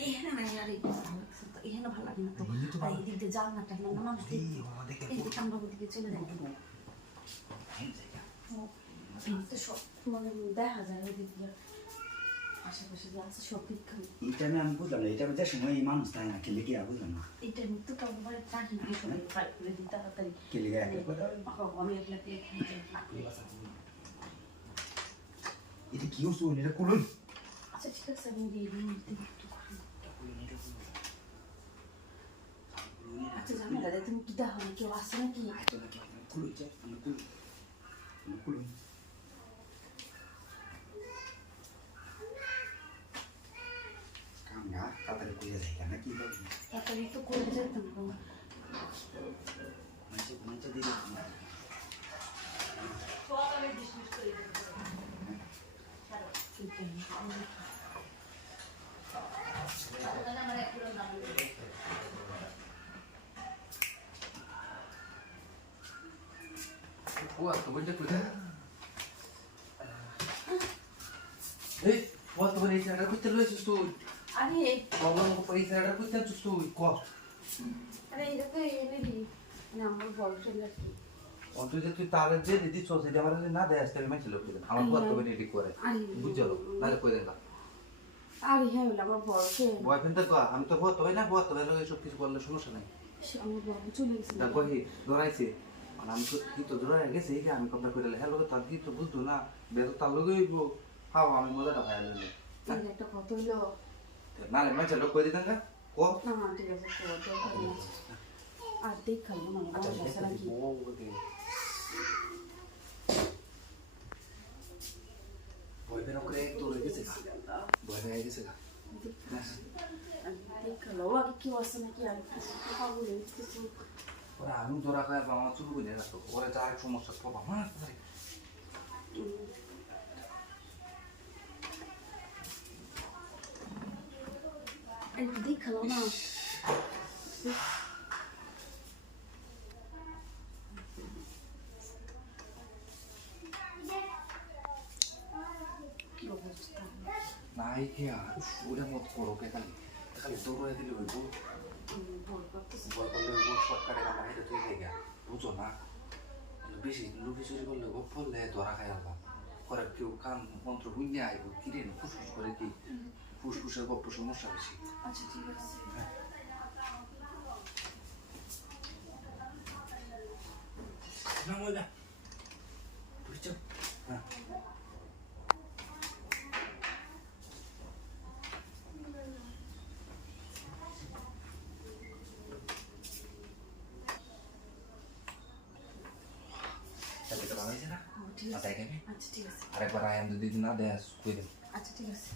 এখানে নাই আর এই ভালো লাগছে তো এখানে ভালো লাগে না তো আর এই দিক দিয়ে জানলাটা না মানুষ এই দিকে আমরা ওদিকে চলে যাই তো সব মানে দেখা যায় ওই দিক দিয়ে আশেপাশে যে আছে সব বিখ্যাত এটা আমি বুঝলাম না এটা আমি দেশের সময় এই মানুষ তাই না খেলে কি বুঝলাম না এটা মৃত্যু কাউকে টাকি দিয়ে সবাই ফাই করে দিই তাড়াতাড়ি খেলে আমি একলা পেয়ে খেয়ে এটা কি হচ্ছে এটা করুন আচ্ছা ঠিক আছে আমি দিয়ে দিই আচ্ছা জানো দাদা তুমি কি দেখো না কেউ আসে নাকি খুলুন চাই খুলুন কামনা তাড়াতাড়ি করে যাই না কি করবি তাড়াতাড়ি তো করে যেতাম মাইচা দিয়ে Kuat tu benda kuda. Kuat tu benda ada kuda lu susu. আরে Kalau mau pergi ada kuda susu kuat. আরে এটা তো এনে দি না আমার বয়ফ্রেন্ড নাকি অন্তত তুই তার যে দিদি সোসে যে আমার না দেয় আসতে আমি ছিল কিনা আমার কুয়াত তো বনে এডিট করে বুঝছো নালে কই দেন আরে হ্যাঁ আমার বয়ফ্রেন্ড বয়ফ্রেন্ড তো আমি তো বহুত হয় না বহুত হয় সব কিছু করলে সমস্যা নাই আমার বাবু চলে গেছে না কই ধরাইছে মানে আমি তো কি তো ধরাই গেছে এই আমি কথা কইলে হ্যালো তার কি তো বুঝতো না বেতো তার লগেই খাও আমি মজাটা পাই না একটা কথা হলো নালে মাঝে লোক কই দিতেন না কো না না ঠিক আছে আর দেখাই না আচ্ছা বাসা নাকি বয়ফ্রেন্ড করে তো রয়ে গেছে বয়ফ্রেন্ড হয়ে গেছে দেখালো আগে কেউ আসে নাকি আর খাবো কিছু ওরা আমি ধরা খায় বা আমার চুল বুঝে রাখতো ওরা যা এক সমস্যা পাবা মা একটু দেখালো না কি অবস্থা নাই কে ওরা মত করো কে খালি খালি দৌড়ে দিলে হইব ভয় করতেছে ভয় করলে হইব শর্টকাটে কাম হেঁটে তুই গিয়া বুঝো না বেশি লুকি চুরি করলে গপ পড়লে ধরা খাই আলবা করে কেউ কান মন্ত্র বুঝিয়ে আইব কিরে ফুসফুস করে কি ফুসফুসের গপ্প সমস্যা বেশি আচ্ছা ঠিক আছে না মজা বুঝছো হ্যাঁ ঠিক আছে আচ্ছা ঠিক আছে আরেকবার আয়াম যদি না দেয় কই দেব আচ্ছা ঠিক আছে